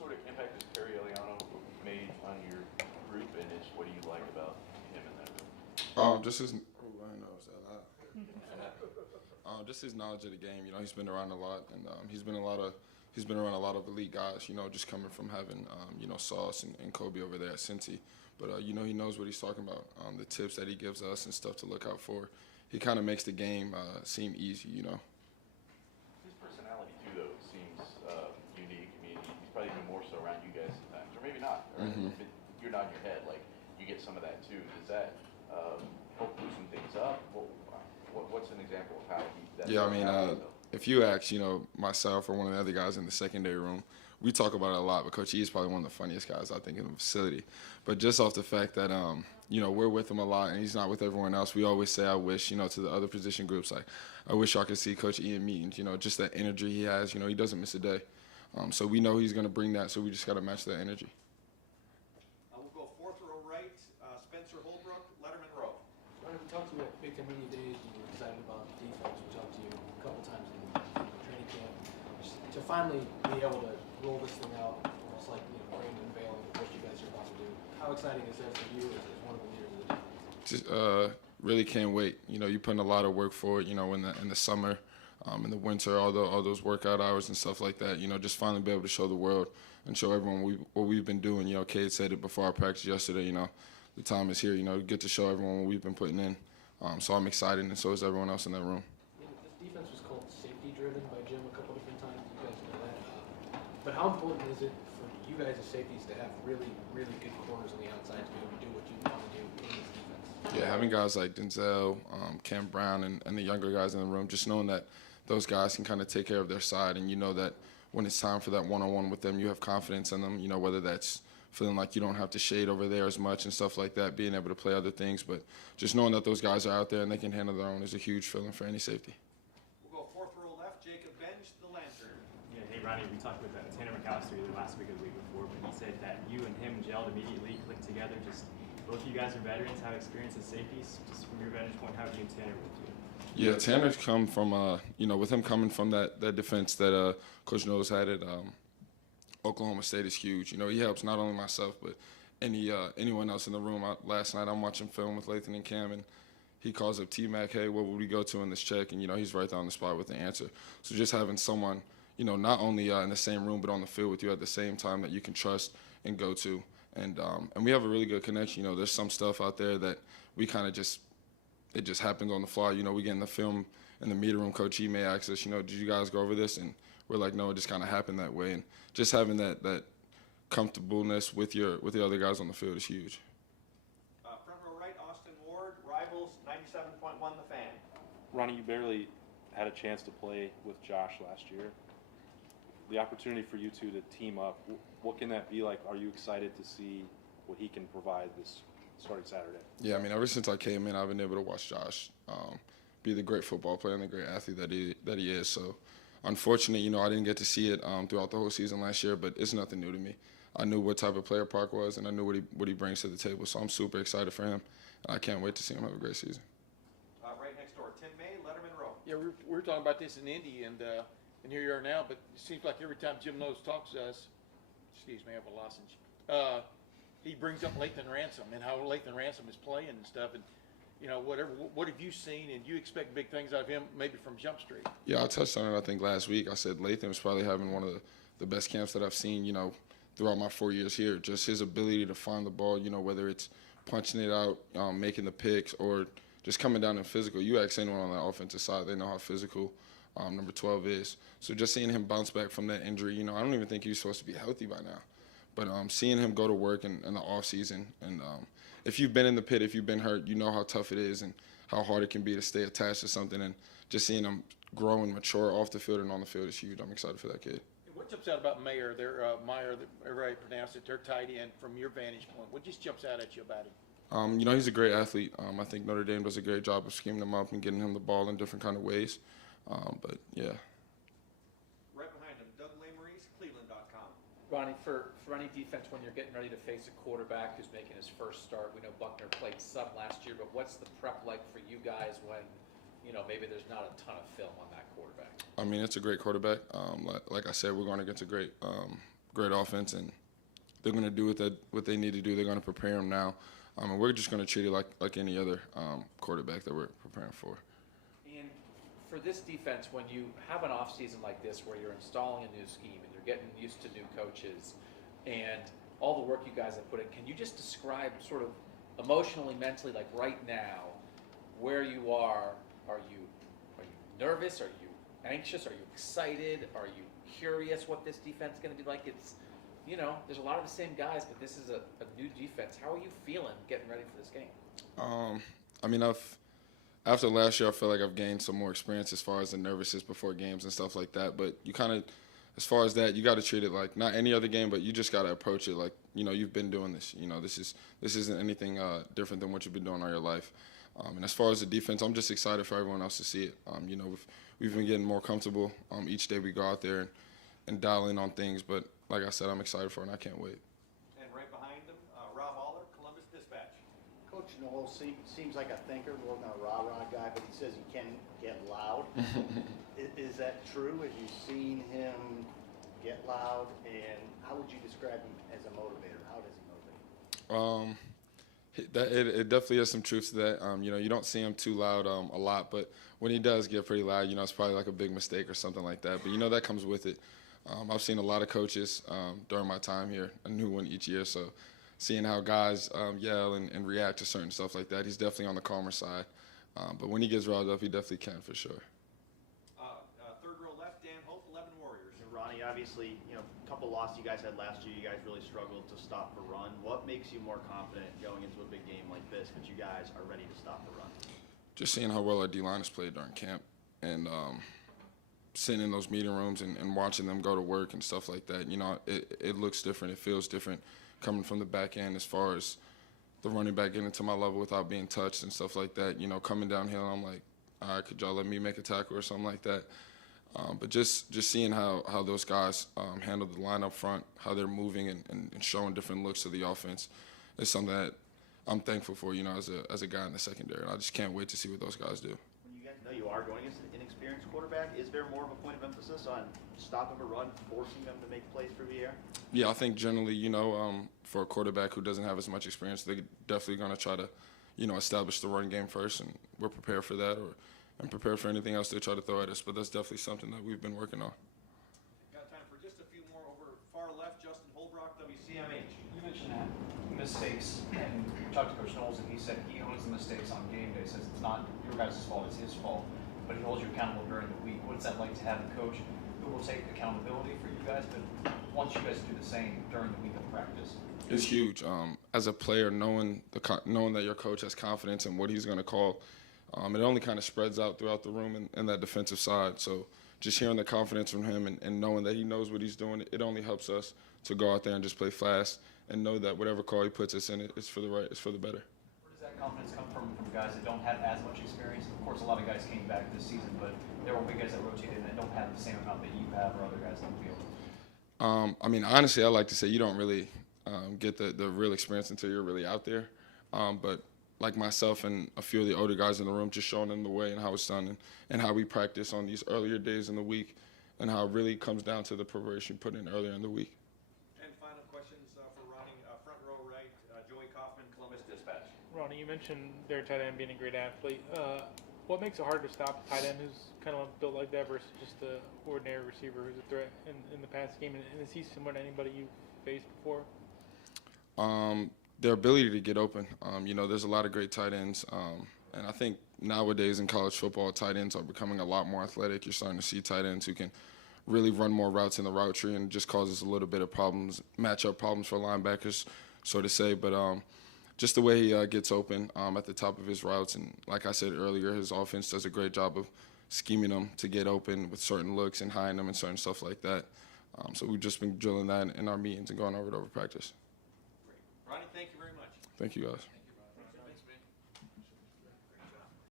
sort of impact has Perry Eliano made on your group, and what do you like about him in that room? Just his. Ooh, I didn't know it was that loud. Just his knowledge of the game. He's been around a lot, and he's been around a lot of elite guys. Just coming from having Sauce and Kobe over there at Cincy. But he knows what he's talking about. The tips that he gives us and stuff to look out for. He kind of makes the game seem easy. His personality too, though, seems unique. I mean, he's probably even more so around you guys sometimes, or maybe not. Or you're nodding your head, like you get some of that too. Does that help loosen things up? What's an example of how he? Yeah, I mean, if you ask, myself or one of the other guys in the secondary room, we talk about it a lot. But Coach E is probably one of the funniest guys I think in the facility. But just off the fact that we're with him a lot and he's not with everyone else, we always say, I wish, to the other position groups, like I wish y'all could see Coach E in meetings. Just that energy he has. He doesn't miss a day. So we know he's going to bring that. So we just got to match that energy. We'll go fourth row right. Spencer Holbrook, Letterman row. We talked to you at Big Ten Media Days, and you were excited about defense. We talked to you a couple times in training camp. Just to finally be able to roll this thing out, almost like Brandon and Bailey, what you guys are about to do. How exciting is that for you as one of the leaders of the defense? Just really can't wait. You put in a lot of work for it. In the summer, in the winter, all those workout hours and stuff like that. Just finally be able to show the world and show everyone what we've been doing. Cade said it before our practice yesterday. The time is here, get to show everyone what we've been putting in. So I'm excited, and so is everyone else in that room. This defense was called safety-driven by Jim a couple different times. You guys know that. But how important is it for you guys as safeties to have really, really good corners on the outside to be able to do what you want to do in this defense? Yeah, having guys like Denzel, Cam Brown, and the younger guys in the room, just knowing that those guys can kind of take care of their side, and that when it's time for that one-on-one with them, you have confidence in them, whether that's feeling like you don't have to shade over there as much and stuff like that, being able to play other things. But just knowing that those guys are out there and they can handle their own is a huge feeling for any safety. We'll go fourth row left, Jacob Benj, the Lantern. Yeah, hey, Ronnie, we talked with Tanner McAllister either last week or the week before, but he said that you and him gelled immediately, clicked together. Just both of you guys are veterans, have experience as safeties. Just from your vantage point, how do you and Tanner with you? Yeah, Tanner's come from, with him coming from that defense that Coach Knowles had at Oklahoma State is huge. He helps not only myself, but anyone else in the room. Last night I'm watching film with Lathan and Cam, and he calls up T-Mac, hey, what would we go to in this check? And, he's right there on the spot with the answer. So just having someone, not only in the same room but on the field with you at the same time that you can trust and go to. And we have a really good connection. There's some stuff out there that we kind of it just happens on the fly. We get in the film in the meeting room. Coach E may ask us, did you guys go over this? And we're like, no, it just kind of happened that way. And just having that comfortableness with the other guys on the field is huge. Front row right, Austin Ward, Rivals, 97.1 The Fan. Ronnie, you barely had a chance to play with Josh last year. The opportunity for you two to team up, what can that be like? Are you excited to see what he can provide this starting Saturday? Yeah, I mean, ever since I came in, I've been able to watch Josh be the great football player and the great athlete that he is. So, unfortunately, I didn't get to see it throughout the whole season last year, but it's nothing new to me. I knew what type of player Park was, and I knew what he brings to the table. So I'm super excited for him, and I can't wait to see him have a great season. Right next door, Tim May, Letterman row. Yeah, we were talking about this in Indy, and here you are now. But it seems like every time Jim Knowles talks to us, excuse me, I have a lozenge. He brings up Lathan Ransom and how Lathan Ransom is playing and stuff, and what have you seen, and you expect big things out of him, maybe from Jump Street? Yeah, I touched on it, I think, last week. I said Lathan was probably having one of the best camps that I've seen, throughout my 4 years here. Just his ability to find the ball, whether it's punching it out, making the picks, or just coming down in physical. You ask anyone on the offensive side, they know how physical number 12 is. So just seeing him bounce back from that injury, I don't even think he was supposed to be healthy by now. But seeing him go to work in the offseason, and if you've been in the pit, if you've been hurt, you know how tough it is and how hard it can be to stay attached to something. And just seeing him grow and mature off the field and on the field is huge. I'm excited for that kid. What jumps out about Meyer, everybody pronounced it, their tight end, from your vantage point? What just jumps out at you about him? He's a great athlete. I think Notre Dame does a great job of scheming him up and getting him the ball in different kind of ways. But, yeah. Right behind him, Doug Lesmerises, Cleveland.com. Ronnie, for any defense when you're getting ready to face a quarterback who's making his first start, we know Buckner played some last year, but what's the prep like for you guys when, maybe there's not a ton of film on that quarterback? I mean, it's a great quarterback. Like I said, we're going against a great great offense, and they're going to do what they need to do. They're going to prepare them now, and we're just going to treat it like any other quarterback that we're preparing for. And for this defense, when you have an off season like this where you're installing a new scheme and you're getting used to new coaches and all the work you guys have put in, can you just describe sort of emotionally, mentally, like right now, where you are? Are you nervous? Are you anxious? Are you excited? Are you curious what this defense is going to be like? It's, you know, there's a lot of the same guys, but this is a new defense. How are you feeling getting ready for this game? I mean, after last year, I feel like I've gained some more experience as far as the nervousness before games and stuff like that. But you kind of, as far as that, you got to treat it like not any other game, but you just got to approach it like, you know, you've been doing this. You know, this isn't anything different than what you've been doing all your life. And as far as the defense, I'm just excited for everyone else to see it. You know, we've been getting more comfortable each day we go out there and dial in on things. But like I said, I'm excited for it, and I can't wait. And right behind him, Rob Aller, Columbus Dispatch. Coach Knowles seems like a thinker more than a rah-rah guy, but he says he can get loud. Is that true? Have you seen him get loud? And how would you describe him as a motivator? How does he motivate? It definitely has some truth to that. You know, you don't see him too loud a lot, but when he does get pretty loud, you know, it's probably like a big mistake or something like that. But, you know, that comes with it. I've seen a lot of coaches during my time here, a new one each year. So seeing how guys yell and react to certain stuff like that, he's definitely on the calmer side. But when he gets riled up, he definitely can for sure. Third row left, Dan Hope, 11 Warriors. Ronnie, obviously, you know, a couple losses you guys had last year, you guys really struggled to stop the run. What makes you more confident going into a big game like this that you guys are ready to stop the run? Just seeing how well our D-line has played during camp and sitting in those meeting rooms and watching them go to work and stuff like that. You know, it looks different. It feels different coming from the back end as far as the running back getting to my level without being touched and stuff like that. You know, coming downhill, I'm like, all right, could y'all let me make a tackle or something like that? But just seeing how those guys handle the line up front, how they're moving and showing different looks to the offense is something that I'm thankful for, you know, as a guy in the secondary. And I just can't wait to see what those guys do. When you guys know you are going as an inexperienced quarterback, is there more of a point of emphasis on stopping a run, forcing them to make plays through the air? Yeah, I think generally, you know, for a quarterback who doesn't have as much experience, they're definitely going to try to, you know, establish the run game first, and we're prepared for that and prepared for anything else they try to throw at us. But that's definitely something that we've been working on. Got time for just a few more over far left. Justin Holbrook, WCMH. You mentioned that mistakes, and you talked to Coach Knowles, and he said he owns the mistakes on game day. Says it's not your guys' fault, it's his fault, but he holds you accountable during the week. What's that like to have a coach who will take accountability for you guys, but wants you guys to do the same during the week of practice? It's huge. As a player, knowing that your coach has confidence in what he's going to call, it only kind of spreads out throughout the room and that defensive side. So just hearing the confidence from him and knowing that he knows what he's doing, it only helps us to go out there and just play fast and know that whatever call he puts us in, it's for the better. Where does that confidence come from guys that don't have as much experience? Of course, a lot of guys came back this season, but there will be guys that rotated that don't have the same amount that you have or other guys on the field. I mean, honestly, I like to say you don't really get the real experience until you're really out there. But like myself and a few of the older guys in the room, just showing them the way and how it's done and how we practice on these earlier days in the week and how it really comes down to the preparation put in earlier in the week. And final questions for Ronnie, front row right, Joey Kaufman, Columbus Dispatch. Ronnie, you mentioned their tight end being a great athlete. What makes it hard to stop a tight end who's kind of built like that versus just an ordinary receiver who's a threat in the pass game? And is he similar to anybody you've faced before? Their ability to get open. You know, there's a lot of great tight ends. And I think nowadays in college football, tight ends are becoming a lot more athletic. You're starting to see tight ends who can really run more routes in the route tree, and it just causes a little bit of problems, matchup problems for linebackers, so to say. But just the way he gets open at the top of his routes, and like I said earlier, his offense does a great job of scheming them to get open with certain looks and hiding them and certain stuff like that. So we've just been drilling that in our meetings and going over it over practice. Great. Ronnie, thank you very much. Thank you, guys.